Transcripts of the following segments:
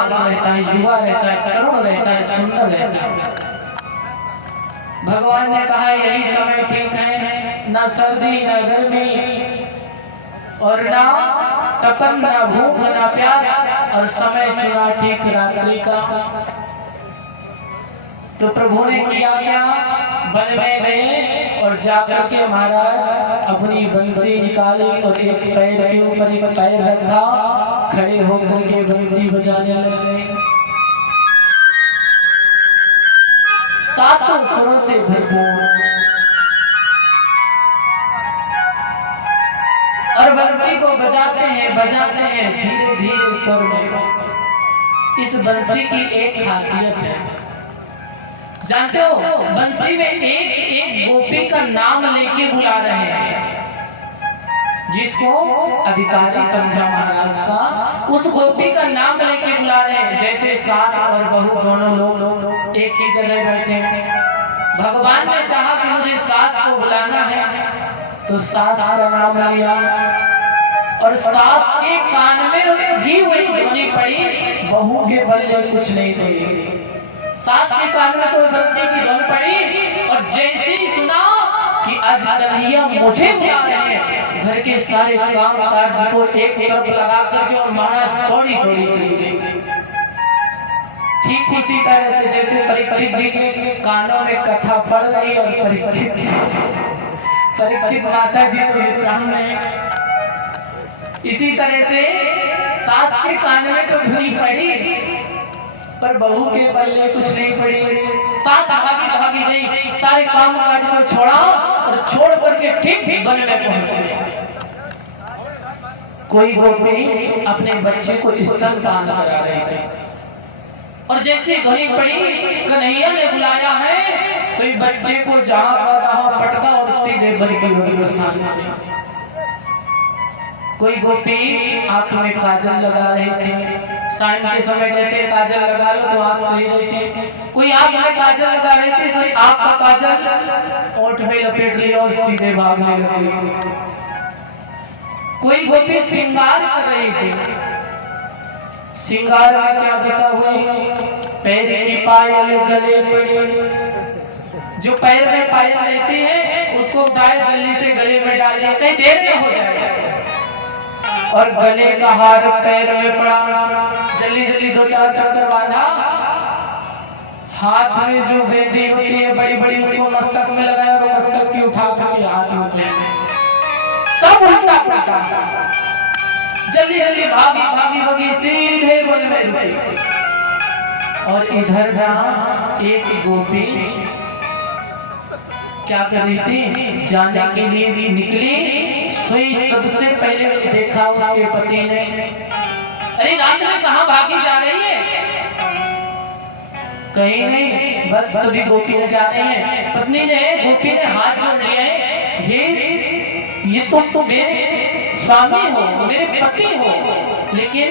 रहता है, युवा रहता है, तरुण रहता है, सुंदर रहता है। भगवान ने कहा यही समय ठीक है, ना सर्दी ना गर्मी और ना तपन ना भूख ना प्यास, और समय चुना ठीक रात्रि का। तो प्रभु ने किया क्या, वन में गए और जाकर के महाराज अपनी बंसी निकाली और एक पैर के ऊपर एक पैर रखा, खड़े होकर के बंसी बजाने लग गए। सातों सुरों से भरपूर, और बंसी को बजाते हैं धीरे धीरे स्वर में। इस बंसी की एक खासियत है, जानते हो, बंसी में एक एक गोपी का नाम लेके बुला रहे हैं। जिसको अधिकारी समझा महाराज का, उस गोपी का नाम लेके बुला रहे हैं। जैसे सास और बहू दोनों लोग एक ही जगह बैठे हैं। भगवान ने चाहा कि मुझे सास को बुलाना है, तो सास का नाम लिया और सास के कान में भी वही ध्वनि पड़ी, बहू के बल्ले कुछ नहीं पड़ी। सास के कान में तो बंसी की धुन पड़ी, और जैसे ही सुना कि आज कन्हैया मुझे बुला रहे हैं, घर के सारे काम काज को एक तरफ लगा करके और महाराज दौड़ी दौड़ी चली गई। ठीक उसी तरह से जैसे परीक्षित जी के कानों में कथा पड़ रही और परीक्षित माता जी को विश्राम में, इसी तरह से सास के कान में तो धुनी पड़ी पर बहू के बल्ले कुछ नहीं पड़ी। सास भागी गई, सारे काम काज को छोड़ा और छोड़ करके ठीक वन में पहुंच गई। कोई गोपी अपने बच्चे को स्तनपान करा रही थी, और जैसे घड़ी पड़ी कन्हैया ने बुलाया है, सोई बच्चे को जहां का तहां पटका और सीधे वन की व्यवस्था की। कोई गोपी आंख में काजल लगा रही थी, सायं के समय कहते काजल लगा लो तो आंख सही रहती। कोई आंख में काजल लगा रही थी, सोई आंख का काजल ओठ में लपेट लिया और सीधे भागने लगी। कोई गोपी श्रृंगार कर रही थी, श्रृंगार में क्या दशा हुई, पैर की पायल गले पड़ी। जो पैर में पायल रहती है उसको उठाए जल्दी से गले में डाल दिया, कहीं देर में हो जाएगा। और गले का हार पैर में पड़ा, जल्दी जल्दी 2-4 चक्कर बांधा। हाथ में जो बेदी होती है बड़ी बड़ी, उसको मस्तक में लगाया और मस्तक की उठा करके हाथ में सब उल्टा पलटा। जल्दी जल्दी भागी सीधे वन में रुकी। और इधर एक गोपी क्या कर रही थी, जाने के लिए भी निकली। सोई सबसे पहले देखा उसके पति ने, अरे रात में कहां भागी जा रही है? कहीं नहीं, बस सभी गोपियां जा रही हैं। पत्नी ने, गोपी ने हाथ जोड़ लिए, ये तो मेरे स्वामी हो, मेरे पति हो, लेकिन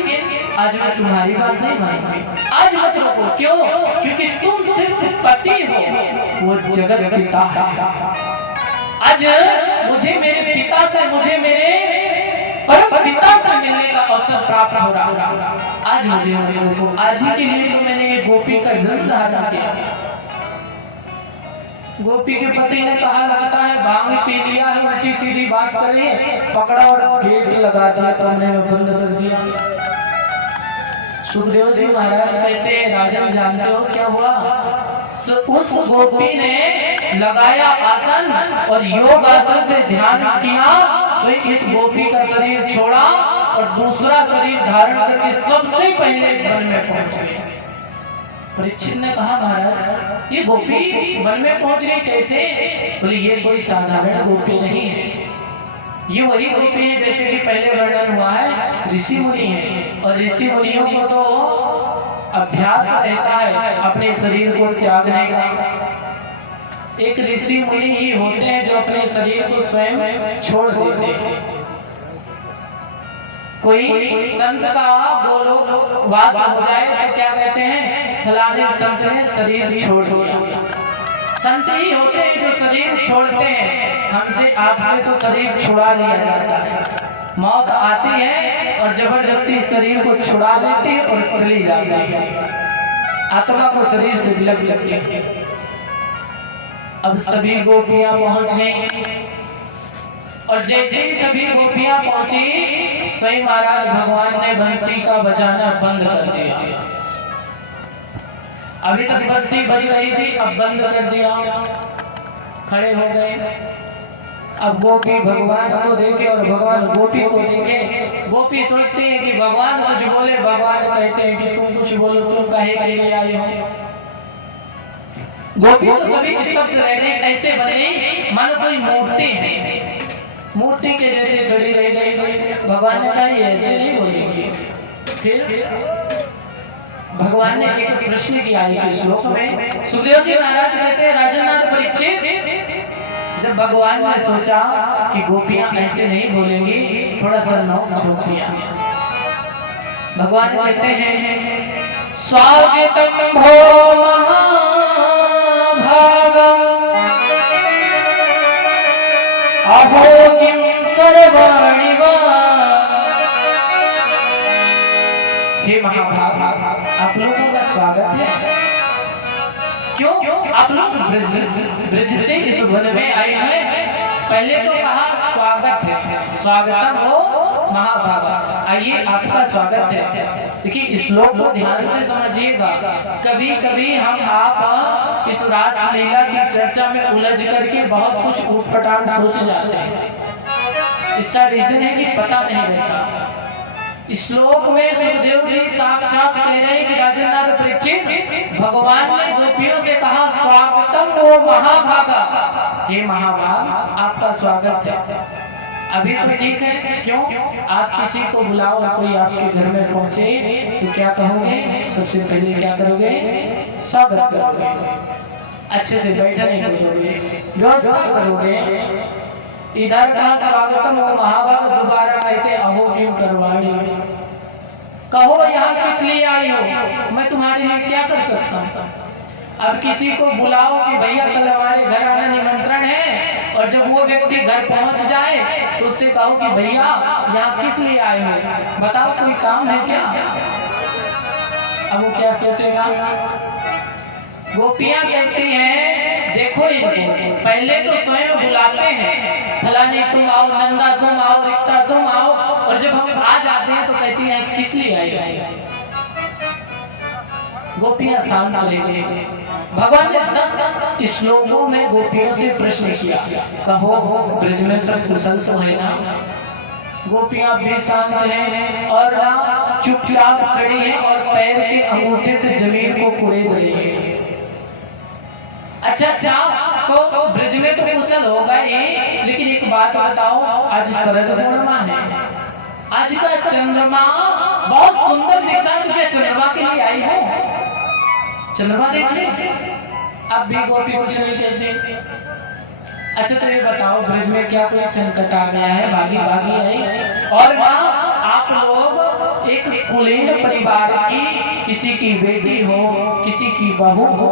आज मैं तुम्हारी बात नहीं मानूंगी। आज मत रोको, क्यों? क्योंकि तुम सिर्फ पति हो, वो जगत पिता है। आज मुझे मेरे पिता से, मुझे मेरे परम पिता से मिलने का अवसर प्राप्त हो रहा। आज मुझे रोको, आज ही के लिए तो मैंने ये गोपी का जन्म धारण किया। गोपी के पति ने कहा, लगता है भांग पी लिया है, उल्टी सीधी बात कर रही है, पकड़ा और गेट लगा दिया, कमरे में बंद कर दिया। सुखदेव जी महाराज कहते हैं, राजन जानते हो क्या हुआ? उस गोपी ने लगाया आसन और योग आसन से ध्यान किया, सो इस गोपी का शरीर छोड़ा और दूसरा शरीर धारण करके सबसे पहले वन में पहुंच गए। परीक्षित ने कहा, महाराज ये गोपी वन में पहुंच गई कैसे? बोले ये कोई साधारण गोपी नहीं है, ये वही गोपी है जैसे कि पहले वर्णन हुआ है, ऋषि मुनि है। और ऋषि मुनियों को तो अभ्यास रहता है अपने शरीर को त्यागने का। एक ऋषि मुनि ही होते हैं जो अपने शरीर को स्वयं छोड़ देते हैं। कोई संत का गोलोक वास हो जाए तो क्या कहते हैं, फलाने संत ने शरीर छोड़ दिया। संत ही होते हैं जो शरीर छोड़ते हैं, हमसे आपसे तो शरीर छुड़ा लिया जाता है। मौत आती है और जबरदस्ती शरीर को छुड़ा लेती है और चली जाती है, आत्मा को शरीर से लग लगती है। अब सभी गोपियां पहुंच गई और जैसे ही सभी गोपियां पहुंची स्वयं महाराज भगवान ने बंसी का बजाना बंद कर दिया। अभी तक बंसी बज रही थी, अब बंद कर दिया। खड़े हो गए। अब गोपी भगवान को देखे और भगवान गोपी को देखे। गोपी सोचते हैं कि भगवान कुछ बोले, भगवान कहते हैं कि तुम कुछ बोलो, तुम काहे के लिए आई हो। गोपी तो सभी स्तब्ध रह गई, ऐसे बन गई मानो कोई मूर्ति है, मूर्ति के जैसे खड़ी रह गई। भगवान ने कहा ऐसे नहीं बोलेगी। फिर भगवान ने एक प्रश्न किया इस श्लोक में। सुखदेव जी महाराज कहते हैं राजन परीक्षित, जब भगवान ने सोचा कि गोपियां ऐसे नहीं बोलेंगी, थोड़ा सा नोक झोंक किया। भगवान कहते हैं स्वागतम भो महाभागा अहो किम करवाणि वा। हे महाभाग, आप लोगों का स्वागत है। क्यों? आप लोग ब्रज से इस वन में आए हैं। पहले तो कहा स्वागत है, स्वागतम हो महाभागा, आइए आपका स्वागत है। देखिए इस श्लोक को ध्यान से समझिएगा। कभी कभी हम आप इस रास लीला की चर्चा में उलझ करके बहुत कुछ ऊटपटांग सोच जाते हैं। इसका रीजन है कि पता नहीं रहता। श्लोक में सुखदेव जी साक्षात कह रहे हैं कि राजन परीक्षित, भगवान ने गोपियों से कहा स्वागतम वो महाभागा, हे महाभाग आपका स्वागत है। अभी तो ठीक है, क्यों? आप किसी को बुलाओ, कोई आपके घर में पहुंचे तो क्या कहोगे? सबसे पहले क्या करोगे? स्वागत करोगे, अच्छे से बैठने करोगे, व्यवस्था करोगे। इधर कहा स्वागतम हो महाभाग, दोबारा कहते अहो क्यों करवाणी, कहो यहाँ किस लिए आई हो, मैं तुम्हारे लिए क्या कर सकता हूँ। अब किसी को बुलाओ कि भैया कल हमारे घर आना निमंत्रण है, और जब वो व्यक्ति घर पहुंच जाए तो उससे कहो कि भैया यहाँ किस लिए आए हो, बताओ कोई काम है क्या। अब वो क्या सोचेगा। गोपियां कहती हैं देखो इनको पहले तो स्वयं बुलाते हैं, फलानी तुम आओ, नंदा तुम आओ, रिक्ता तुम आओ, और जब हम आ जाते हैं तो कहती हैं किस लिए आई। गोपियां शांत ले गई। भगवान ने 10 श्लोकों में गोपियों से प्रश्न किया, कहो ब्रज में सब कुशल तो है ना। गोपियां भी शांत हैं और ना चुपचाप खड़ी हैं और पैर के अंगूठे से जमीन को कुरेद रही है। अच्छा तो ब्रज में तो कुशल होगा ही, लेकिन एक बात बताओ, आज शरद पूर्णिमा है, आज का चंद्रमा बहुत सुंदर दिखता है, तो क्या चंद्रमा के लिए आई है? चंद्रमा देखने? अब भी गोपी कुछ नहीं कहते। अच्छा तो ये बताओ ब्रज में क्या कोई संकट आ गया है, भागी भागी आई? और ना आप लोग एक कुलीन परिवार की, किसी की बेटी हो, किसी की बहू हो,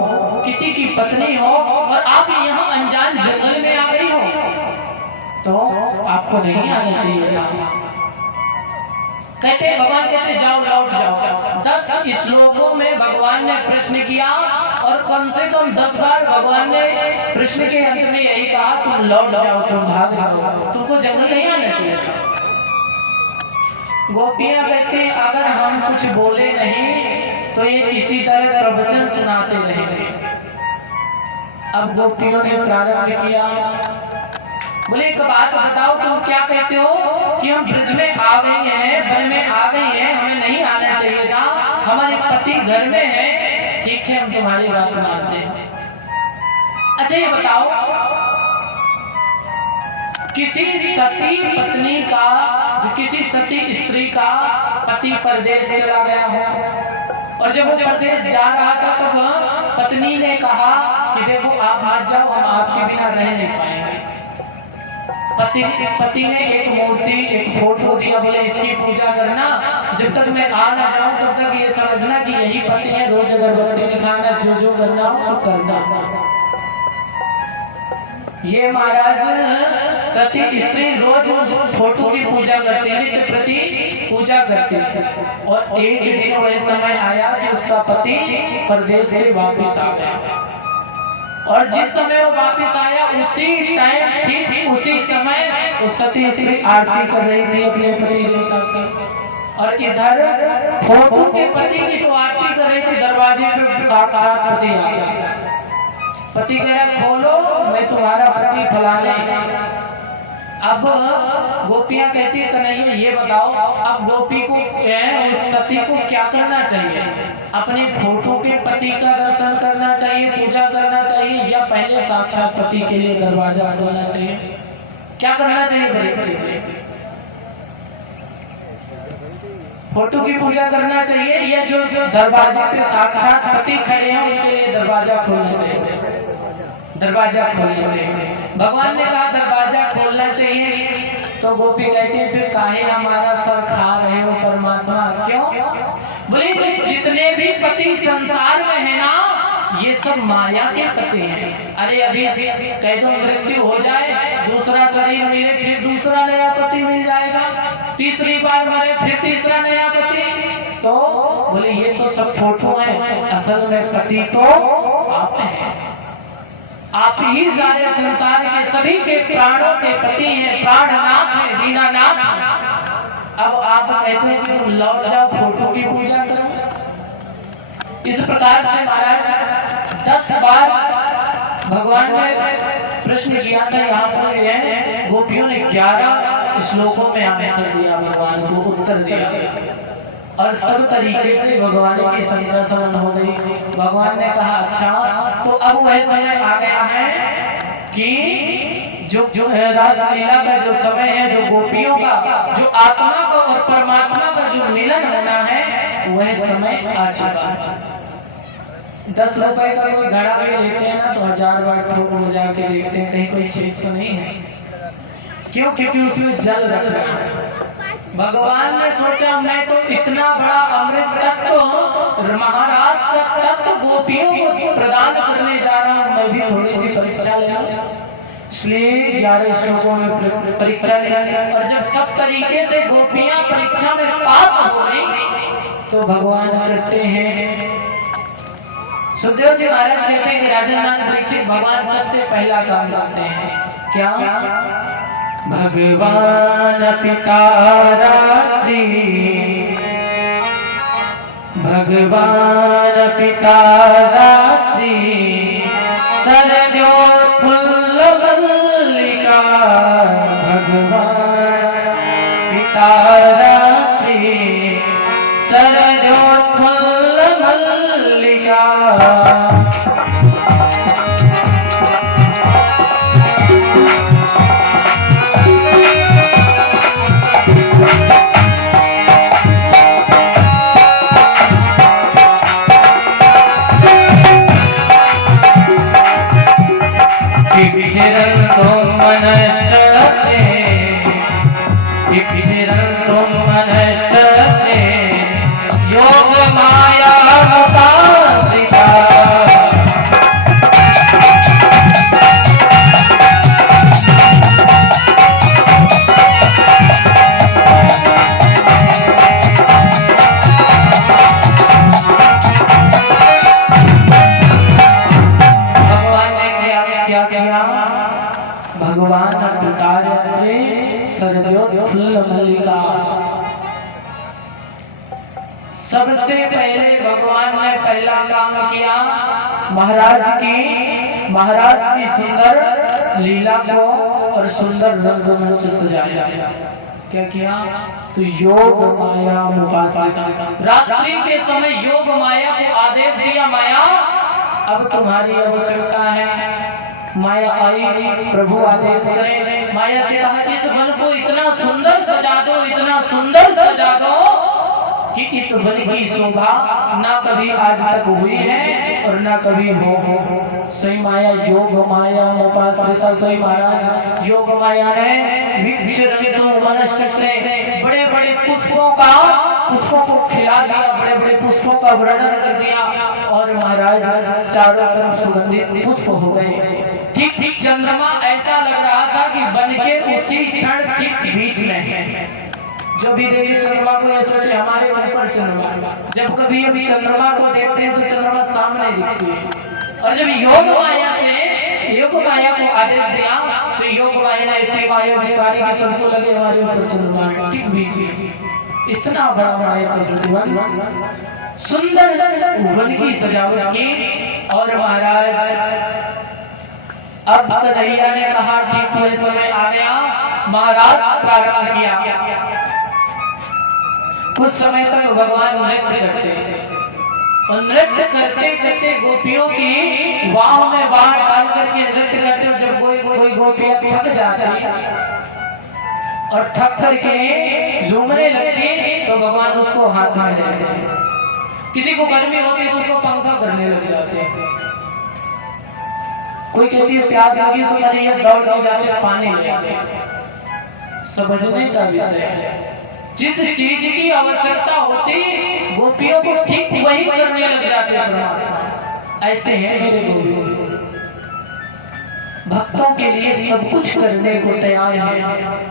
किसी की पत्नी हो, और आप यहाँ अनजान जंगल में आ गई हो, तो आपको नहीं आना चाहिए था। कहते भगवान कहते जाओ लौट जाओ। 10 श्लोकों में भगवान ने प्रश्न किया और कम से कम 10 बार भगवान ने प्रश्न के अंत में यही कहा तुम लौट जाओ, तुम भाग जाओ, तुमको जंगल नहीं आना चाहिए था। गोपियां कहते हैं अगर हम कुछ बोले नहीं तो ये इसी तरह प्रवचन सुनाते रहेंगे। अब गोपियों ने प्रारंभ किया, बोले एक बात बताओ तुम क्या कहते हो कि हम ब्रज में आ गई हैं, वन में आ गई हैं, हमें नहीं आना चाहिए था, हमारे पति घर में है, ठीक है हम तुम्हारी बात मानते हैं। अच्छा ये बताओ किसी सती पत्नी का, किसी सती स्त्री का पति परदेश चला गया हो और जब वो परदेश जा रहा था तब पत्नी ने कहा कि देखो आप मत जाओ, हम आपके बिना रह नहीं पाएंगे। पति ने एक मूर्ति, एक फोटो दिया, बोले इसकी पूजा करना, जब तक मैं आ ना जाऊं तब तक ये समझना कि यही पति है, रोज अगरबत्ती दिखाना, जो जो करना हो तो करना। ये महाराज सती स्त्री रोज उस फोटो की पूजा करती, नित्य प्रति पूजा करती। और एक दिन वह समय आया कि उसका पति परदेश से वापस आ गया, और जिस समय वो वापस आया उसी टाइम ठीक उसी समय उस सती स्त्री आरती कर रही थी अपने पति देवता की, और इधर फोटो के पति की तो आरती कर रही थी, दरवाजे पे साक्षात पति आ गया। पति कह रहा खोलो, मैं तुम्हारा पति फलाने। अब गोपियां कहती है कन्हैया ये बताओ, अब गोपी को उस सती को क्या करना चाहिए? अपने फोटो के पति का दर्शन करना चाहिए, पूजा करना चाहिए, या पहले साक्षात पति के लिए दरवाजा खोलना चाहिए? क्या करना चाहिए? गरीब चीज फोटो की पूजा करना चाहिए, या जो दरवाजे पे साक्षात पति खड़े हैं उनके लिए दरवाजा खोलना चाहिए? दरवाजा खोलना चाहिए। भगवान ने कहा दरवाजा खोलना चाहिए। तो गोपी कहती है फिर काहे हमारा सर खा रहे हो परमात्मा? क्यों? बोले जितने भी पति संसार में है ना, ये सब माया के पति हैं। अरे अभी कह दो मृत्यु हो जाए, दूसरा शरीर मिले, फिर दूसरा नया पति मिल जाएगा, तीसरी बार मरे फिर तीसरा नया पति। तो बोले ये तो सब फोटो है, असल में पति तो आप हैं। आप ही सारे संसार के सभी के प्राणों के पति हैं, प्राणनाथ हैं, दीनानाथ। अब आप कहते हैं कि तुम लौट जाओ फोटो की पूजा करो। इस प्रकार से महाराज 10 बार भगवान ने प्रश्न किया था। यहाँ पर गोपियों ने 11 श्लोकों में आंसर दिया, भगवान को उत्तर दिया, और सब तरीके से भगवान की समझा समझ हो गई। भगवान ने कहा अच्छा, तो अब वह समय आ गया है कि जो रासलीला का जो समय है, जो गोपियों का, जो आत्मा का और परमात्मा का जो मिलन होना है, वह समय आ चुका है। 10 रुपए का कोई घड़ा भी लेते हैं ना तो 1000 बार ठोक बजा के देखते हैं कहीं कोई चीज तो नहीं है। क्यों? क्योंकि उसमें जल रखा है। भगवान ने सोचा मैं तो इतना बड़ा अमृत तत्व, महाराज का तत्व गोपियों को प्रदान करने जा रहा हूँ, मैं भी थोड़ी सी परीक्षा ले लूं। इसलिए 11 श्लोकों में परीक्षा ले, और जब सब तरीके से गोपियां परीक्षा में पास हो गई तो भगवान कहते हैं, सुखदेव जी महाराज कहते हैं कि राजन परीक्षित भगवान सबसे पहला काम करते हैं। क्या? भगवान पिता रात्रि, भगवान पिता रात्रि, सरजोत्फुल्ल मल्लिका, भगवान पिता रात्रि, सरजोत्फुल्ल मल्लिका। योग माया उपासिता, भगवान सरजोत्फुल्ल मल्लिका। सबसे पहले भगवान ने पहला काम किया, महाराज की सुंदर लीला को और सुंदर रंगमंच सजाया। क्या किया? तो योग माया उपासिता, रात्रि के समय योग माया को आदेश दिया, माया अब तुम्हारी आवश्यकता है। माया आई, प्रभु आदेश करे। माया से कहा इस वन को इतना सुंदर सजा दो, इतना सुंदर सजा दो कि इस वन की शोभा ना कभी आज तक हुई है और ना कभी हो। सही माया योग माया उपासिता। सही महाराज योग माया ने बड़े बड़े पुष्पों को खिला दिया, बड़े बड़े पुष्पों का वर्णन कर दिया, और महाराज चारों तरफ सुगंधित पुष्प हो गए। ठीक ठीक चंद्रमा ऐसा लग रहा था कि बन के उसी क्षण ठीक बीच में है। जो भी देवी चंद्रमा को ये सोचे हमारे ऊपर चंद्रमा, जब कभी अभी चंद्रमा को देखते हैं तो चंद्रमा सामने दिखती है। और जब योग माया को आदेश दिया तो योग माया ने ऐसी माया विस्तारी की सबको लगे हमारे ऊपर चंद्रमा ठीक बीच में। इतना बड़ा माया का प्रतिबंध, सुंदर वन की सजावट की। और महाराज अब कन्हैया ने कहा ठीक वही समय आ गया। महाराज प्रारंभ किया। कुछ समय तक भगवान नृत्य करते और नृत्य करते करते गोपियों की बाहों में बाह डाल करके नृत्य करते। और जब कोई गोपियां थक जाती और थक करके झूमने लगती तो भगवान उसको हाथ में लेते। किसी को गर्मी होती तो उसको पंखा करने लग जाते। कोई कहती है प्यास लगी तो कन्हैया दौड़ के जाते पानी ले आते। समझने का विषय है, जिस चीज की आवश्यकता होती गोपियों को ठीक वही करने लग जाते परमात्मा। ऐसे है मेरे गोपी, भक्तों के लिए सब कुछ करने को तैयार है।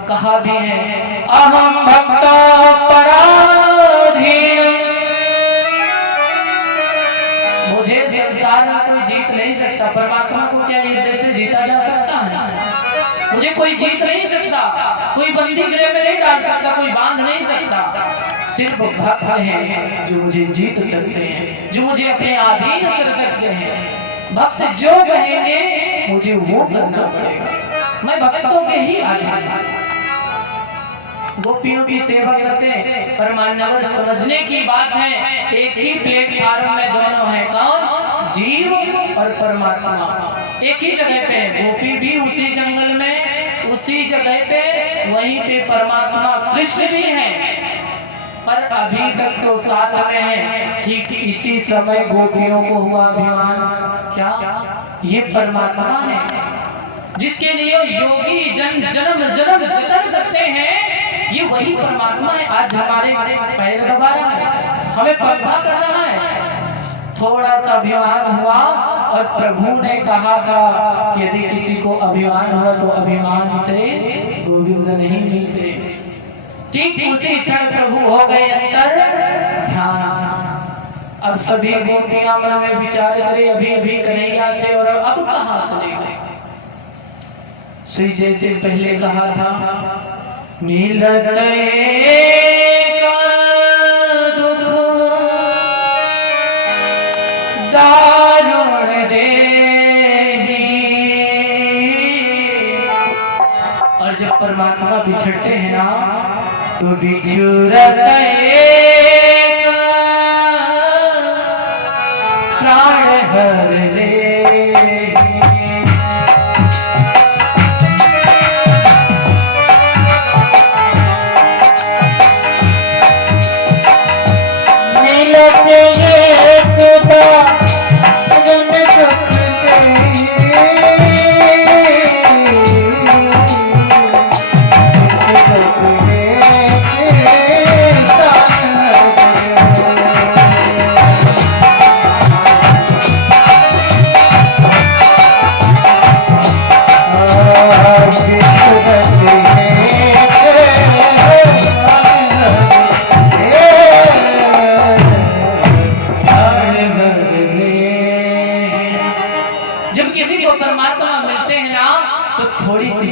कहा भी है अहम भक्तो पराधीन, मुझे संसार में कोई जीत नहीं सकता। परमात्मा को क्या युद्ध से जीता जा सकता है? मुझे कोई जीत नहीं सकता, कोई बंदी गृह में नहीं डाल सकता, कोई बांध नहीं सकता। सिर्फ भक्त हैं जो मुझे जीत सकते हैं, जो मुझे अपने अधीन कर सकते हैं। भक्त जो कहेंगे मुझे वो करना पड़ेगा। मैं भक्तों के ही अधीन। गोपियों की सेवा करते हैं पर मान्यवर समझने की बात है, एक ही प्लेटफार्म में दोनों हैं। कौन? जीव और परमात्मा एक ही जगह पे है। गोपी भी उसी जंगल में, उसी जगह पे, वहीं पे परमात्मा कृष्ण भी है, पर अभी तक तो साथ में है। ठीक इसी समय गोपियों को हुआ अभिमान, क्या ये परमात्मा है जिसके लिए योगी जन जन्म जन्म जतन करते हैं, ये वही परमात्मा है। आज हमारे पैर दबा रहा है, हमें पंखा कर रहा है। थोड़ा सा अभिमान हुआ और प्रभु ने कहा था यदि किसी को अभिमान हुआ तो अभिमान से गोविंद नहीं मिलते। ठीक उसी क्षण प्रभु हो गए अंतर ध्यान। अब सभी गोपियां मन में विचार करे अभी अभी कन्हैया थे और अब कहाँ चले गए। श्री जैसे पहले कहा था मिलत दारुण देही, और जब परमात्मा बिछड़ते हैं ना तो बिछुरत प्राण हर ले।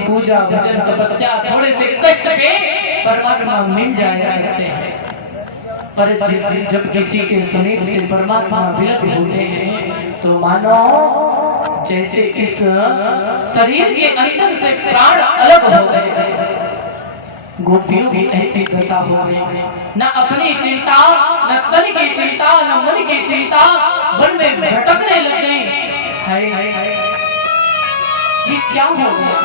पूजा भजन तपस्या थोड़े से कष्ट पे परमात्मा मिल जाया करते हैं। पर जब किसी के समीप से परमात्मा विलग होते हैं तो मानो जैसे इस शरीर के अंदर से प्राण अलग हो गए। गोपियों की ऐसी दशा हो गई, न अपनी चिंता, न तन की चिंता, न मन की चिंता, वन में भटकने लग गई। हाय ये क्या हो गया?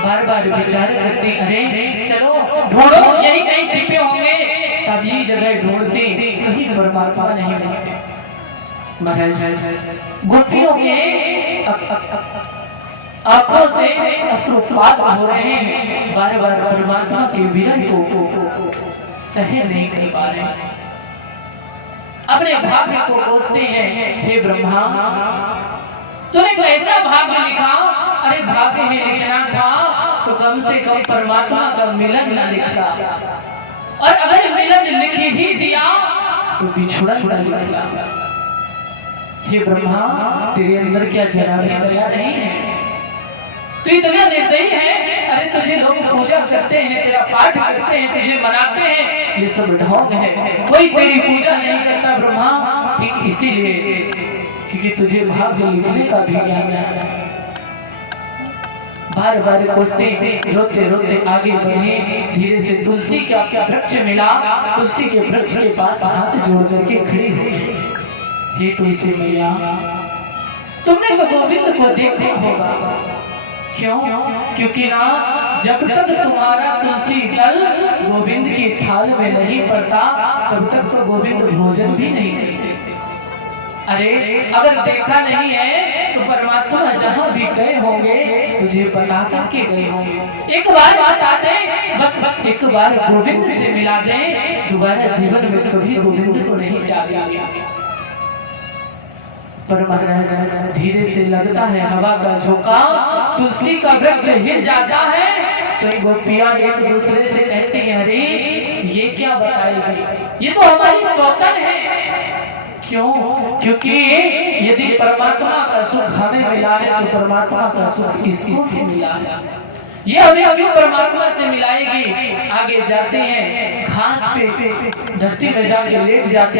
बार बार विचार करते अरे चलो ढूंढो, यही कहीं छिपे होंगे। सभी जगह ढूंढते कहीं परमात्मा नहीं मिलते। महाराज गोपियों के आंखों से अश्रुपात हो रहे हैं, बार बार परमात्मा के विरह को सहन नहीं कर पा रहे हैं। अपने भाग्य को कोसते हैं, हे ब्रह्मा तूने कैसा भाग्य लिखा? अरे भाग्य ही लिखना था तो कम से कम परमात्मा का मिलन न लिखता, और अगर मिलन लिख ही दिया तो बिछुड़ा न लिखता। हे ब्रह्मा, तेरे अंदर क्या जरा भी दया नहीं है? तू इतना निर्दयी है। अरे तुझे लोग पूजा करते हैं, तेरा पाठ करते हैं, तुझे मनाते हैं, ये सब ढोंग है, कोई तेरी पूजा नहीं करता ब्रह्मा। ठीक इसीलिए क्योंकि तुझे भाग्य लिखने का भी ज्ञान है। बार बार कोसते रोते रोते आगे बढ़े, धीरे से तुलसी का वृक्ष मिला, तुलसी के वृक्ष के पास हाथ जोड़ करके खड़े हो गए। हे तुलसी मैया, तुमने तो गोविंद को देखा होगा, क्यों? क्योंकि ना जब तक तुम्हारा तुलसी दल गोविंद की थाल में नहीं पड़ता तब तक तो गोविंद भोजन भी नहीं करते। अरे अगर देखा नहीं है तो परमात्मा जहां भी गए होंगे तुझे बता करके गए होंगे। एक बार बता दे, बस एक बार गोविंद से मिला दे, दोबारा जीवन में कभी गोविंद को नहीं जागेगा। पर महाराज धीरे से लगता है हवा का झोंका, तुलसी का वृक्ष हिल जाता है। सभी गोपियां एक दूसरे से कहती हैं, अरे ये क्या बताएगी, ये तो हमारी सौतन है। क्यों? क्योंकि यदि परमात्मा का सुख हमें मिला है तो परमात्मा का सुख इसको भी मिला है। ये हमें अभी परमात्मा से मिलाएगी। आगे जाते हैं, घास पे धरती में जाके लेट जाते हैं।